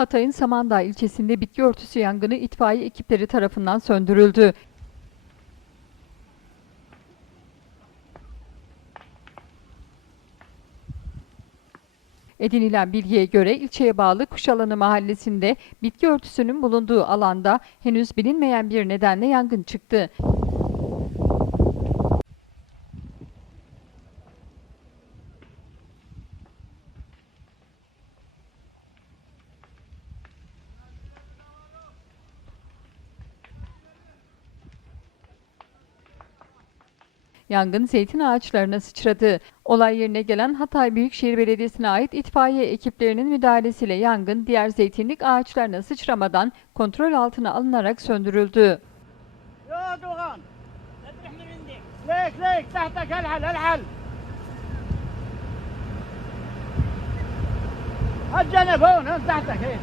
Hatay'ın Samandağ ilçesinde bitki örtüsü yangını itfaiye ekipleri tarafından söndürüldü. Edinilen bilgiye göre ilçeye bağlı Kuşalanı mahallesinde bitki örtüsünün bulunduğu alanda henüz bilinmeyen bir nedenle yangın çıktı. Yangın zeytin ağaçlarına sıçradı. Olay yerine gelen Hatay Büyükşehir Belediyesi'ne ait itfaiye ekiplerinin müdahalesiyle yangın diğer zeytinlik ağaçlarına sıçramadan kontrol altına alınarak söndürüldü. يا دوغان لا تروح من عندك ليك ليك تحتك الحل الحل هالجنب هون هون تحتك هيك